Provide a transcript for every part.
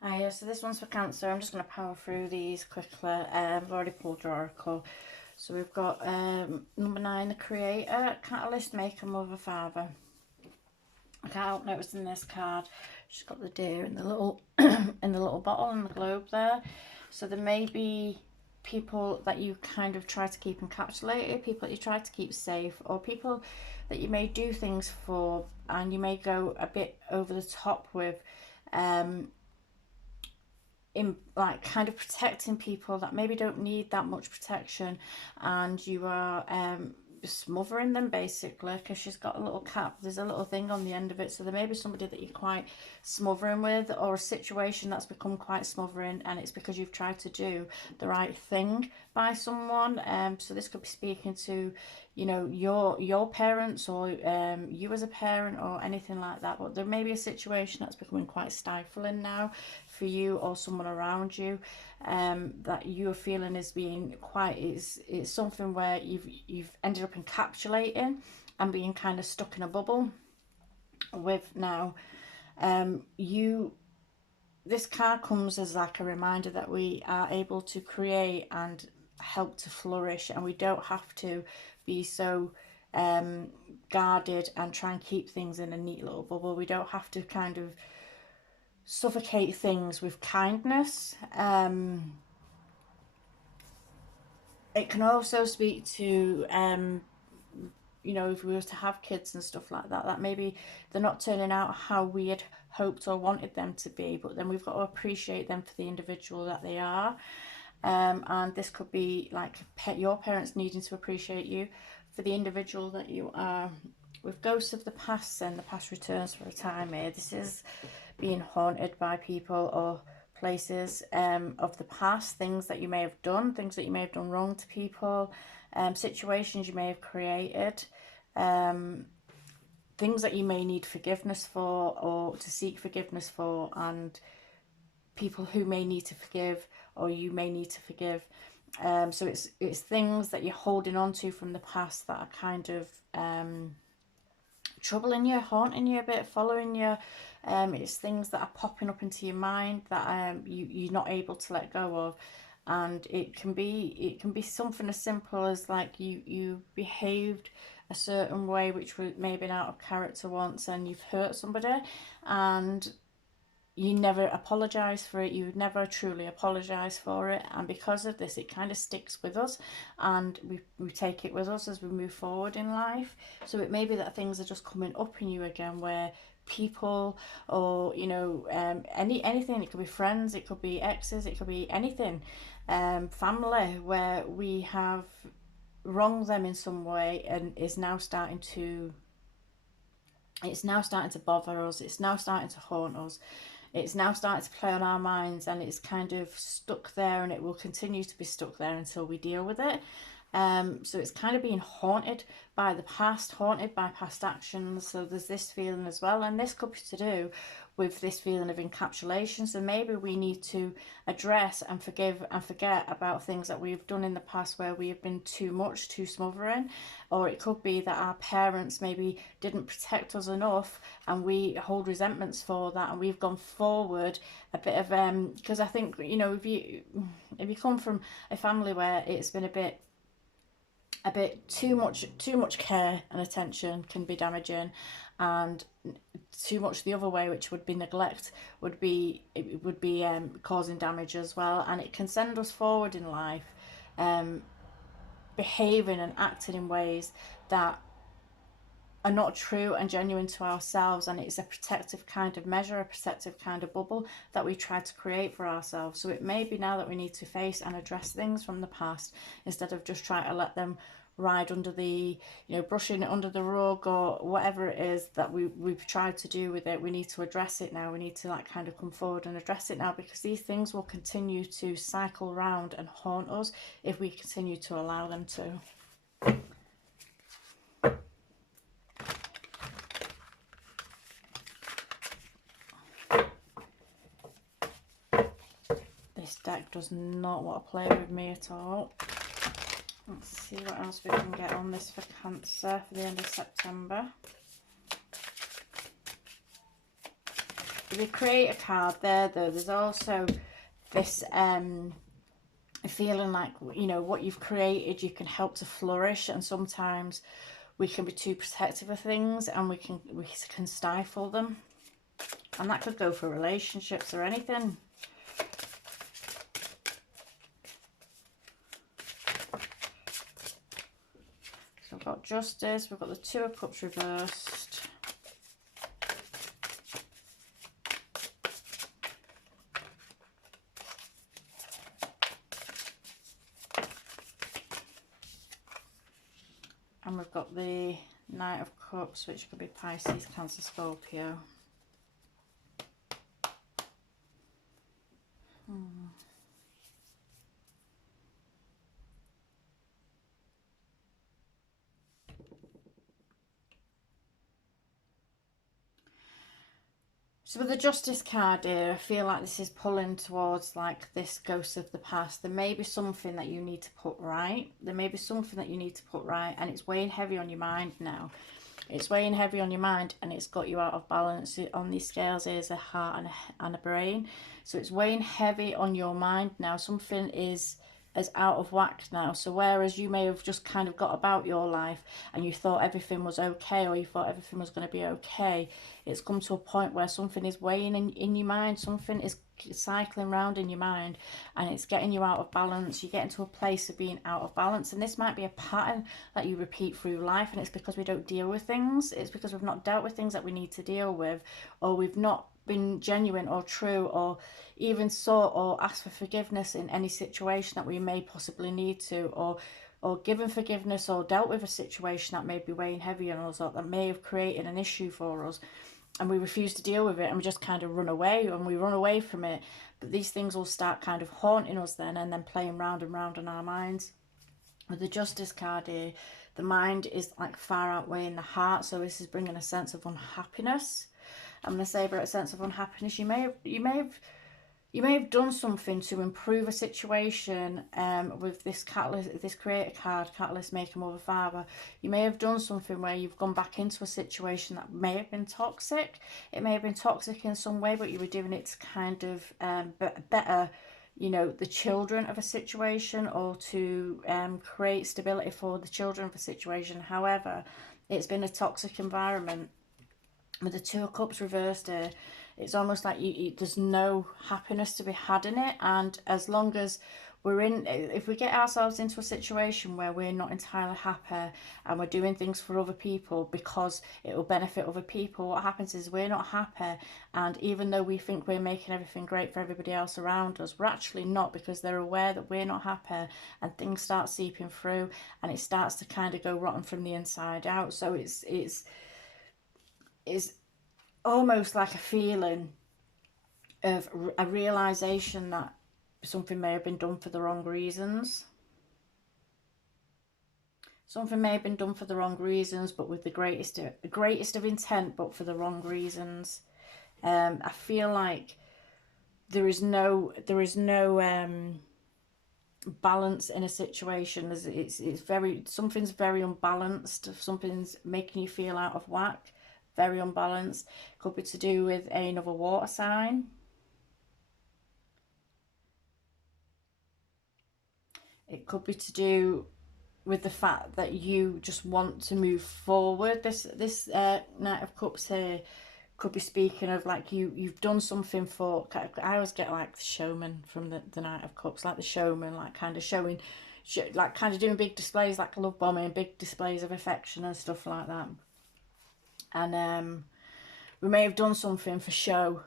So this one's for Cancer. I'm just going to power through these quickly. I've already pulled your oracle. So we've got number 9, the Creator, Catalyst, Maker, Mother, Father. I can't help noticing this card. She's got the deer in the little in the little bottle and the globe there. So there may be people that you kind of try to keep encapsulated, people that you try to keep safe, or people that you may do things for, and you may go a bit over the top with, in like kind of protecting people that maybe don't need that much protection, and you are smothering them basically, because she's got a little cap, there's a little thing on the end of it, so there may be somebody that you're quite smothering with, or a situation that's become quite smothering, and it's because you've tried to do the right thing by someone. So this could be speaking to, you know, your parents, or you as a parent, or anything like that. But there may be a situation that's becoming quite stifling now for you or someone around you, that you're feeling is being quite, it's something where you've ended up encapsulating and being kind of stuck in a bubble with now. You This card comes as like a reminder that we are able to create and help to flourish, and we don't have to be so guarded and try and keep things in a neat little bubble. We don't have to kind of suffocate things with kindness. It can also speak to, you know, if we were to have kids and stuff like that, that maybe they're not turning out how we had hoped or wanted them to be, but then we've got to appreciate them for the individual that they are. And this could be like your parents needing to appreciate you for the individual that you are. With ghosts of the past, and the past returns for a time here. This is being haunted by people or places of the past, things that you may have done, things that you may have done wrong to people, situations you may have created, things that you may need forgiveness for, or to seek forgiveness for, and people who may need to forgive, or you may need to forgive. So it's things that you're holding on to from the past that are kind of troubling you, haunting you a bit, following you. It's things that are popping up into your mind that you're not able to let go of. And it can be something as simple as like you behaved a certain way which may have been out of character once, and you've hurt somebody, and you never apologize for it, you never truly apologize for it, and because of this it kind of sticks with us, and we take it with us as we move forward in life. So it may be that things are just coming up in you again, where people, or you know, anything, it could be friends, it could be exes, it could be anything, family, where we have wronged them in some way, and is now starting to, it's now starting to bother us, it's now starting to haunt us, it's now starting to play on our minds, and it's kind of stuck there, and it will continue to be stuck there until we deal with it. So it's kind of being haunted by the past, haunted by past actions. So there's this feeling as well, and this could be to do with this feeling of encapsulation. So maybe we need to address and forgive and forget about things that we've done in the past where we have been too much, too smothering. Or it could be that our parents maybe didn't protect us enough, and we hold resentments for that, and we've gone forward a bit of because I think, you know, if you come from a family where it's been a bit too much care and attention can be damaging, and too much the other way, which would be neglect, would be causing damage as well, and it can send us forward in life, behaving and acting in ways that are not true and genuine to ourselves, and it's a protective kind of measure, a protective kind of bubble that we try to create for ourselves. So it may be now that we need to face and address things from the past, instead of just trying to let them ride under the, you know, brushing it under the rug, or whatever it is that we've tried to do with it. We need to address it now. We need to like kind of come forward and address it now, because these things will continue to cycle round and haunt us if we continue to allow them to. This deck does not want to play with me at all. Let's see what else we can get on this for Cancer for the end of September. the Creator card there, though, there's also this feeling like, you know, what you've created, you can help to flourish, and sometimes we can be too protective of things and we can stifle them. And that could go for relationships or anything. So we've got Justice, we've got the Two of Cups reversed. And we've got the Knight of Cups, which could be Pisces, Cancer, Scorpio. So with the Justice card here, I feel like this is pulling towards like this ghost of the past. There may be something that you need to put right. There may be something that you need to put right, and it's weighing heavy on your mind now. It's weighing heavy on your mind, and it's got you out of balance. On these scales, there's a heart and a brain. So it's weighing heavy on your mind now. Something is out of whack now. So whereas you may have just kind of got about your life and you thought everything was okay, or you thought everything was going to be okay, it's come to a point where something is weighing in your mind. Something is cycling around in your mind, and it's getting you out of balance. You get into a place of being out of balance, and this might be a pattern that you repeat through life, and it's because we don't deal with things. It's because we've not dealt with things that we need to deal with, or we've not been genuine or true, or even sought or asked for forgiveness in any situation that we may possibly need to, or given forgiveness, or dealt with a situation that may be weighing heavy on us, or that may have created an issue for us, and we refuse to deal with it, and we just kind of run away, and we run away from it. But these things will start kind of haunting us then, and then playing round and round in our minds. With the Justice card here, the mind is like far outweighing the heart, so this is bringing a sense of unhappiness. I'm going to say about a sense of unhappiness. You may have done something to improve a situation with this catalyst, this Creator card, Catalyst, Maker, Mother, Father. You may have done something where you've gone back into a situation that may have been toxic. It may have been toxic in some way, but you were doing it to kind of better, you know, the children of a situation, or to create stability for the children of a situation. However, it's been a toxic environment. With the Two of Cups reversed here, it's almost like there's no happiness to be had in it. And as long as we're in, if we get ourselves into a situation where we're not entirely happy, and we're doing things for other people because it will benefit other people, what happens is we're not happy. And even though we think we're making everything great for everybody else around us, we're actually not, because they're aware that we're not happy, and things start seeping through, and it starts to kind of go rotten from the inside out. So it's almost like a feeling of a realization that something may have been done for the wrong reasons. Something may have been done for the wrong reasons, but with the greatest of intent, but for the wrong reasons. I feel like there is no balance in a situation. Something's very unbalanced. Something's making you feel out of whack. Very unbalanced. Could be to do with another water sign. It could be to do with the fact that you just want to move forward. This Knight of Cups here could be speaking of like you've done something for. I always get like the showman from the Knight of Cups, like the showman, like kind of showing, like kind of doing big displays, like love bombing, big displays of affection and stuff like that. And we may have done something for show.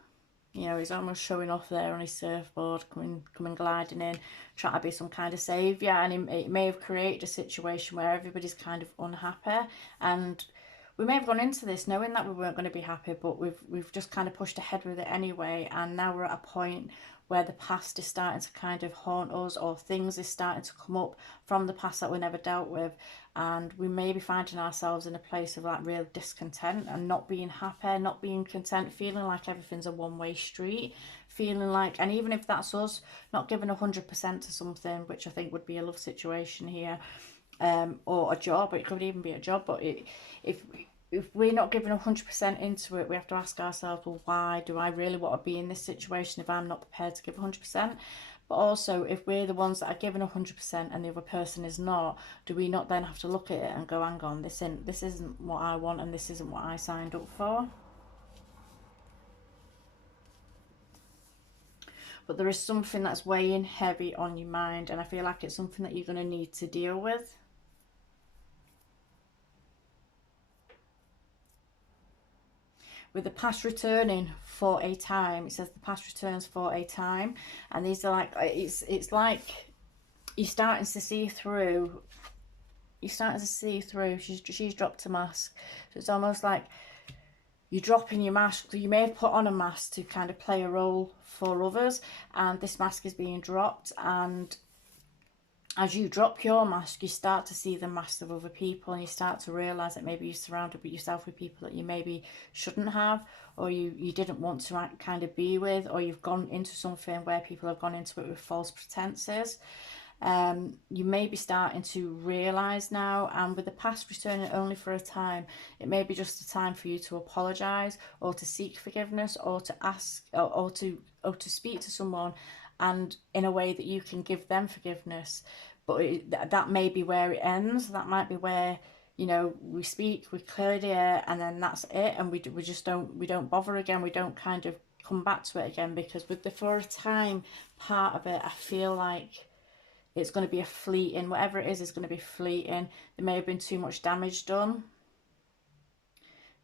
You know, he's almost showing off there on his surfboard, coming gliding in, trying to be some kind of saviour. And it may have created a situation where everybody's kind of unhappy. And we may have gone into this knowing that we weren't going to be happy, but we've just kind of pushed ahead with it anyway. And now we're at a point where the past is starting to kind of haunt us, or things is starting to come up from the past that we never dealt with, and we may be finding ourselves in a place of like real discontent and not being happy, not being content, feeling like everything's a one-way street, feeling like, and even if that's us not giving 100% to something, which I think would be a love situation here, or a job, or it could even be a job, but if if we're not giving 100% into it, we have to ask ourselves, well, why do I really want to be in this situation if I'm not prepared to give 100%? But also, if we're the ones that are giving 100% and the other person is not, do we not then have to look at it and go, hang on, this isn't what I want and this isn't what I signed up for? But there is something that's weighing heavy on your mind, and I feel like it's something that you're going to need to deal with. With the past returning for a time, it says the past returns for a time, and these are like, it's like you're starting to see through. You're starting to see through. She's dropped a mask, so it's almost like you're dropping your mask. So you may have put on a mask to kind of play a role for others, and this mask is being dropped, and as you drop your mask, you start to see the masks of other people, and you start to realise that maybe you're surrounded with yourself with people that you maybe shouldn't have, or you didn't want to kind of be with, or you've gone into something where people have gone into it with false pretenses. You may be starting to realise now, and with the past returning only for a time, it may be just a time for you to apologise, or to seek forgiveness, or to ask, or to speak to someone, and in a way that you can give them forgiveness. But that may be where it ends. That might be where, you know, we speak, we clear the air, and then that's it, and we just don't bother again. We don't kind of come back to it again, because with the for a time part of it, I feel like it's going to be a fleeting, whatever it is going to be fleeting. There may have been too much damage done.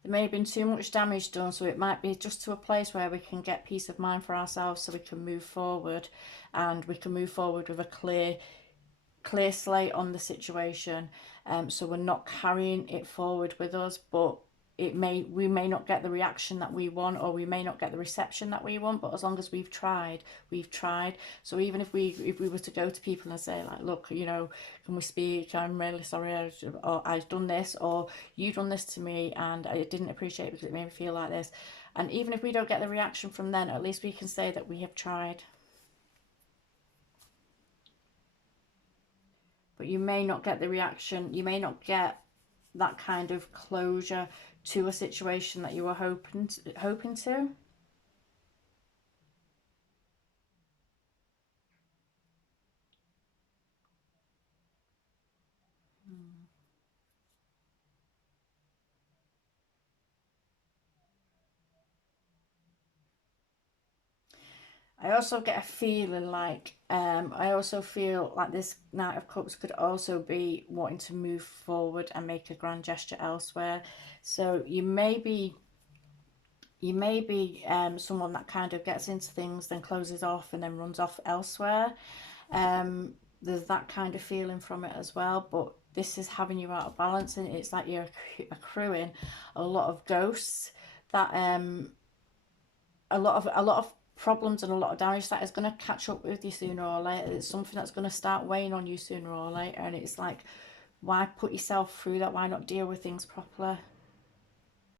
There may have been too much damage done, so it might be just to a place where we can get peace of mind for ourselves, so we can move forward, and we can move forward with a clear slate on the situation. So we're not carrying it forward with us, but we may not get the reaction that we want, or we may not get the reception that we want, but as long as we've tried, we've tried. So even if we were to go to people and say, like, look, you know, can we speak, I'm really sorry, or I've done this, or you done this to me and I didn't appreciate it because it made me feel like this, and even if we don't get the reaction from then, at least we can say that we have tried. But you may not get the reaction, you may not get that kind of closure to a situation that you were hoping to. I also get a feeling like, I also feel like this Knight of Cups could also be wanting to move forward and make a grand gesture elsewhere. So you may be someone that kind of gets into things, then closes off, and then runs off elsewhere. There's that kind of feeling from it as well, but this is having you out of balance, and it's like you're accruing a lot of ghosts, that a lot of problems and a lot of damage that is going to catch up with you sooner or later. It's something that's going to start weighing on you sooner or later, and it's like, why put yourself through that? Why not deal with things properly?